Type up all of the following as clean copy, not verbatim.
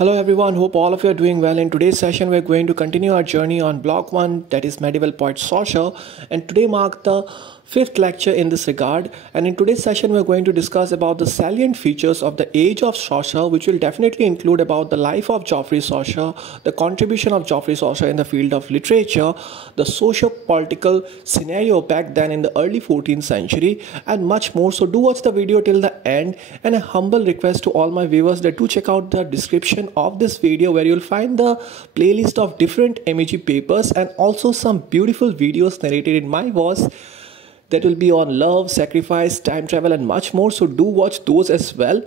Hello everyone, hope all of you are doing well. In today's session, we're going to continue our journey on block 1, that is medieval poet Chaucer, and today marks the fifth lecture in this regard. And in today's session, we're going to discuss about the salient features of the age of Chaucer, which will definitely include about the life of Geoffrey Chaucer, the contribution of Geoffrey Chaucer in the field of literature, the socio-political scenario back then in the early 14th century, and much more. So do watch the video till the end, and a humble request to all my viewers that do check out the description of this video where you'll find the playlist of different MEG papers and also some beautiful videos narrated in my voice that will be on love, sacrifice, time travel and much more. So do watch those as well.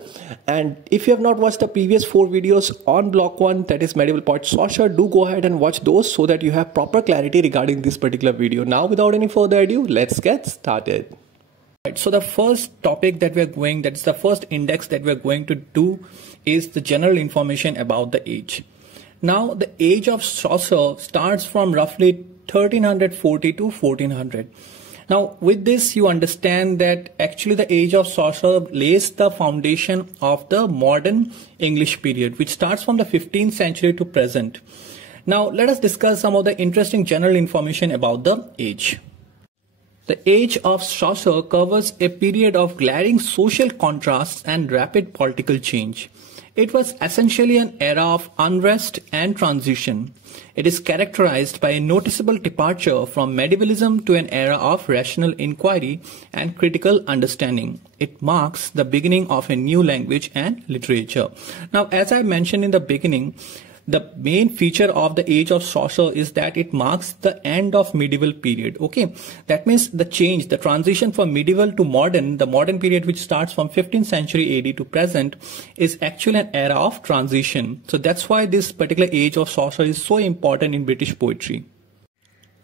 And if you have not watched the previous 4 videos on block 1, that is medieval poet Chaucer, do go ahead and watch those so that you have proper clarity regarding this particular video. Now without any further ado, let's get started. Right, so the first topic that that's the first index that we're going to do is the general information about the age. Now the age of Chaucer starts from roughly 1340 to 1400. Now with this you understand that actually the age of Chaucer lays the foundation of the modern English period, which starts from the 15th century to present. Now let us discuss some of the interesting general information about the age. The age of Chaucer covers a period of glaring social contrasts and rapid political change. It was essentially an era of unrest and transition. It is characterized by a noticeable departure from medievalism to an era of rational inquiry and critical understanding. It marks the beginning of a new language and literature. Now, as I mentioned in the beginning, the main feature of the age of Chaucer is that it marks the end of medieval period. Okay, that means the change, the transition from medieval to modern, the modern period which starts from 15th century AD to present is actually an era of transition. So that's why this particular age of Chaucer is so important in British poetry.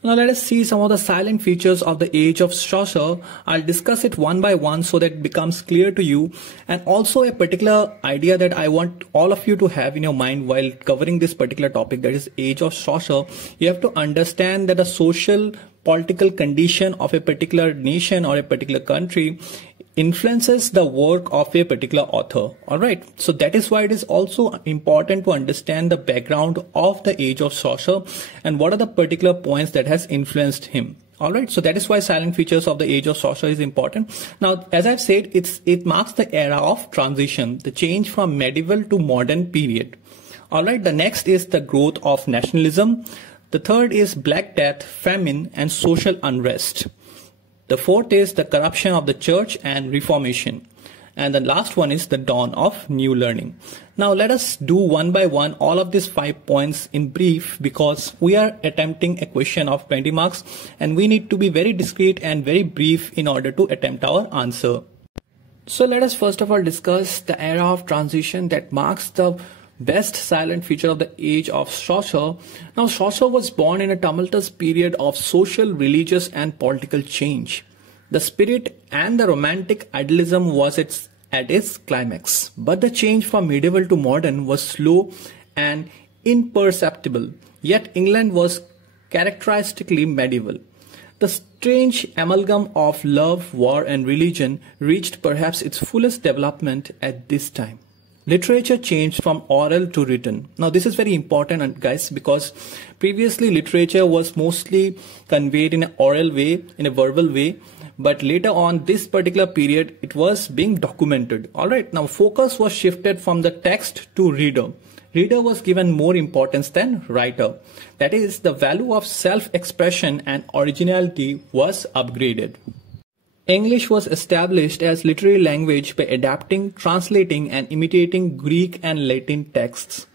Now let us see some of the silent features of the age of Chaucer. I'll discuss it one by one so that it becomes clear to you, and also a particular idea that I want all of you to have in your mind while covering this particular topic, that is age of Chaucer. You have to understand that the social political condition of a particular nation or a particular country influences the work of a particular author. Alright, so that is why it is also important to understand the background of the age of Chaucer and what are the particular points that has influenced him. Alright, so that is why silent features of the age of Chaucer is important. Now, as I've said, it marks the era of transition, the change from medieval to modern period. Alright, the next is the growth of nationalism. The third is Black Death, famine and social unrest. The fourth is the corruption of the church and reformation. And the last one is the dawn of new learning. Now let us do one by one all of these 5 points in brief, because we are attempting a question of 20 marks and we need to be very discreet and very brief in order to attempt our answer. So let us first of all discuss the era of transition that marks the best silent feature of the age of Chaucer. Now Chaucer was born in a tumultuous period of social, religious and political change. The spirit and the romantic idealism was at its climax. But the change from medieval to modern was slow and imperceptible. Yet England was characteristically medieval. The strange amalgam of love, war and religion reached perhaps its fullest development at this time. Literature changed from oral to written. Now this is very important, guys, because previously literature was mostly conveyed in an oral way, in a verbal way, but later on this particular period it was being documented. Alright, now focus was shifted from the text to reader. Reader was given more importance than writer. That is, the value of self-expression and originality was upgraded. English was established as literary language by adapting, translating and imitating Greek and Latin texts.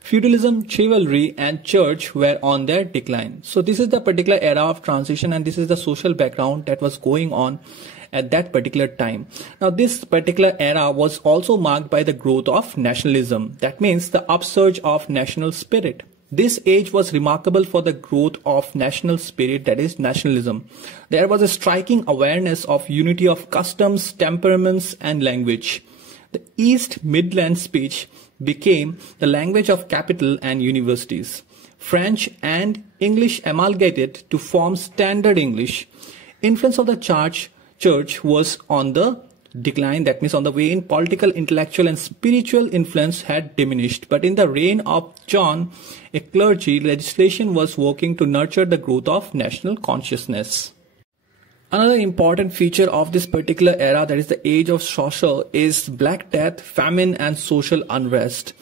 Feudalism, chivalry and church were on their decline. So this is the particular era of transition and this is the social background that was going on at that particular time. Now this particular era was also marked by the growth of nationalism. That means the upsurge of national spirit. This age was remarkable for the growth of national spirit, that is nationalism. There was a striking awareness of unity of customs, temperaments and language. The East Midland speech became the language of capital and universities. French and English amalgamated to form standard English. Influence of the church was on the decline, that means on the wane, political, intellectual and spiritual influence had diminished. But in the reign of John, a clergy, legislation was working to nurture the growth of national consciousness. Another important feature of this particular era, that is the age of Chaucer, is Black Death, famine and social unrest,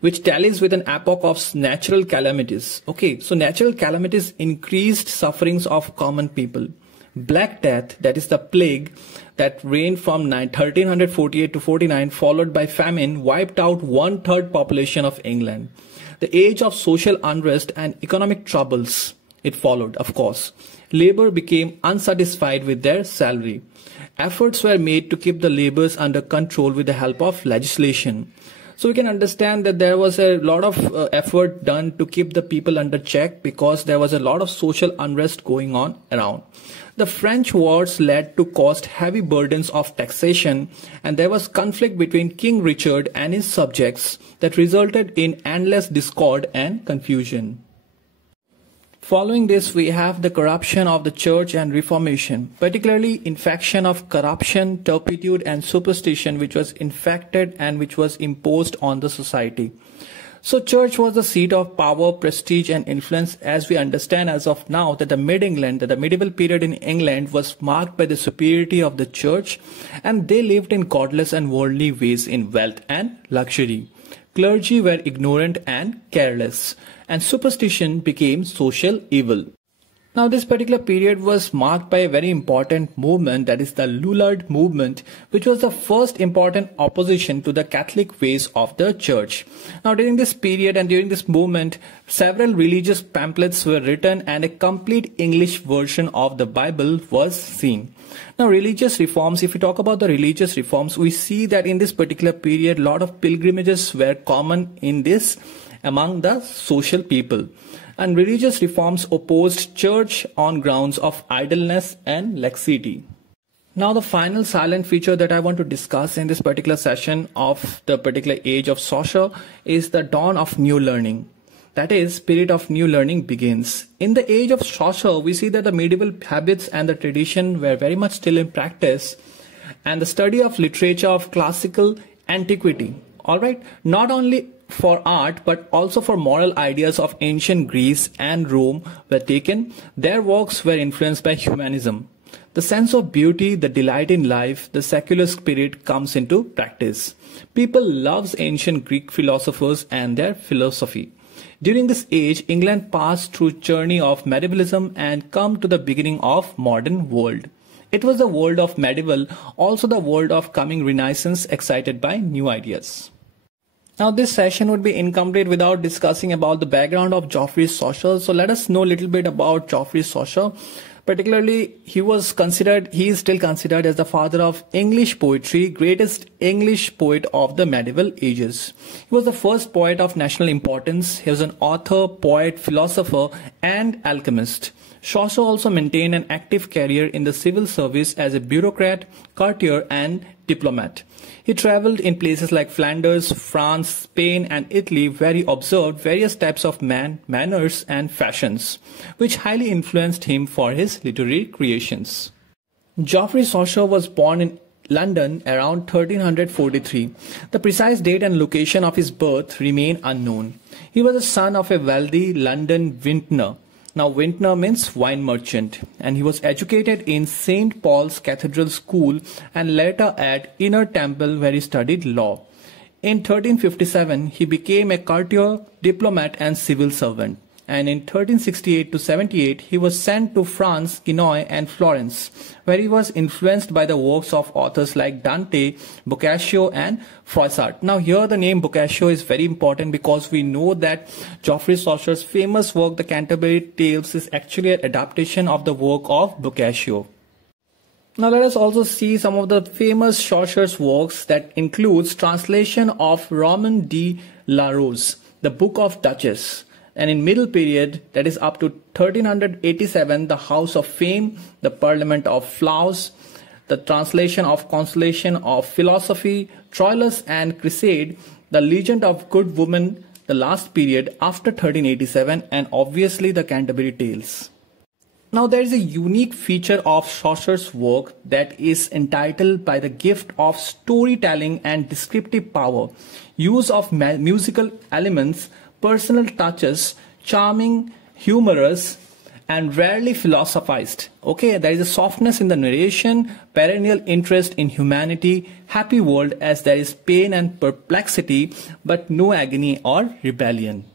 which tallies with an epoch of natural calamities. Okay, so natural calamities increased sufferings of common people. Black Death, that is the plague that reigned from 1348 to 49, followed by famine, wiped out 1/3 population of England. The age of social unrest and economic troubles, it followed, of course. Labor became unsatisfied with their salary. Efforts were made to keep the laborers under control with the help of legislation. So we can understand that there was a lot of effort done to keep the people under check, because there was a lot of social unrest going on around. The French wars led to cost heavy burdens of taxation, and there was conflict between King Richard and his subjects that resulted in endless discord and confusion. Following this, we have the corruption of the church and reformation, particularly infection of corruption, turpitude and superstition, which was infected and which was imposed on the society. So church was the seat of power, prestige and influence, as we understand as of now that the mid-England, that the medieval period in England was marked by the superiority of the church, and they lived in godless and worldly ways in wealth and luxury. Clergy were ignorant and careless, and superstition became social evil. Now this particular period was marked by a very important movement, that is the Lollard movement, which was the first important opposition to the Catholic ways of the church. Now during this period and during this movement, several religious pamphlets were written and a complete English version of the Bible was seen. Now religious reforms, if we talk about the religious reforms, we see that in this particular period, a lot of pilgrimages were common in this among the social people. And religious reforms opposed church on grounds of idleness and laxity. Now the final silent feature that I want to discuss in this particular session of the particular age of Chaucer is the dawn of new learning. That is, spirit of new learning begins. In the age of Chaucer, we see that the medieval habits and the tradition were very much still in practice, and the study of literature of classical antiquity, alright, not only for art but also for moral ideas of ancient Greece and Rome were taken. Their works were influenced by humanism. The sense of beauty, the delight in life, the secular spirit comes into practice. People loves ancient Greek philosophers and their philosophy. During this age, England passed through journey of medievalism and come to the beginning of modern world. It was the world of medieval, also the world of coming Renaissance, excited by new ideas. Now this session would be incomplete without discussing about the background of Geoffrey Chaucer. So let us know a little bit about Geoffrey Chaucer. Particularly, he is still considered as the father of English poetry, greatest English poet of the medieval ages. He was the first poet of national importance. He was an author, poet, philosopher and alchemist. Chaucer also maintained an active career in the civil service as a bureaucrat, courtier and diplomat. He traveled in places like Flanders, France, Spain and Italy, where he observed various types of manners and fashions, which highly influenced him for his literary creations. Geoffrey Chaucer was born in London around 1343. The precise date and location of his birth remain unknown. He was the son of a wealthy London vintner. Now vintner means wine merchant, and he was educated in St. Paul's Cathedral School and later at Inner Temple, where he studied law. In 1357, he became a courtier, diplomat and civil servant. And in 1368 to 78, he was sent to France, Genoa and Florence, where he was influenced by the works of authors like Dante, Boccaccio and Froissart. Now here the name Boccaccio is very important because we know that Geoffrey Chaucer's famous work, The Canterbury Tales, is actually an adaptation of the work of Boccaccio. Now let us also see some of the famous Chaucer's works, that includes translation of Roman de la Rose, the Book of Duchess. And in middle period, that is up to 1387, the House of Fame, the Parliament of Flowers, the translation of Consolation of Philosophy, Troilus and Cressade, the Legend of Good Woman, the last period after 1387, and obviously the Canterbury Tales. Now there is a unique feature of Chaucer's work that is entitled by the gift of storytelling and descriptive power, use of musical elements, personal touches, charming, humorous, and rarely philosophized. Okay, there is a softness in the narration, perennial interest in humanity, happy world as there is pain and perplexity, but no agony or rebellion.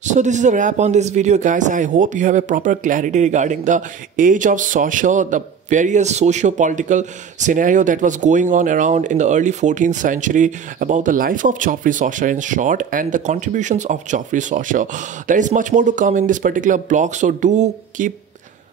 So this is a wrap on this video, guys. I hope you have a proper clarity regarding the age of Chaucer, the various socio-political scenario that was going on around in the early 14th century, about the life of Geoffrey Chaucer in short, and the contributions of Geoffrey Chaucer. There is much more to come in this particular blog, so do keep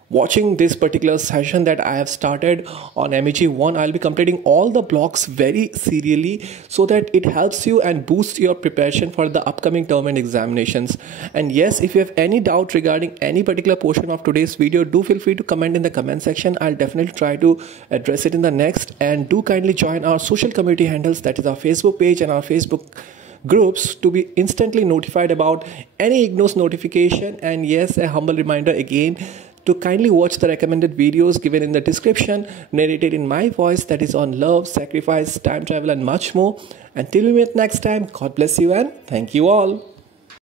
watching this particular session that I have started on MEG1. I'll be completing all the blocks very serially so that it helps you and boosts your preparation for the upcoming term and examinations. And yes, if you have any doubt regarding any particular portion of today's video, do feel free to comment in the comment section. I'll definitely try to address it in the next. And do kindly join our social community handles, that is our Facebook page and our Facebook groups, to be instantly notified about any IGNOS notification. And yes, a humble reminder again to kindly watch the recommended videos given in the description, narrated in my voice, that is on love, sacrifice, time travel and much more. Until we meet next time, God bless you and thank you all.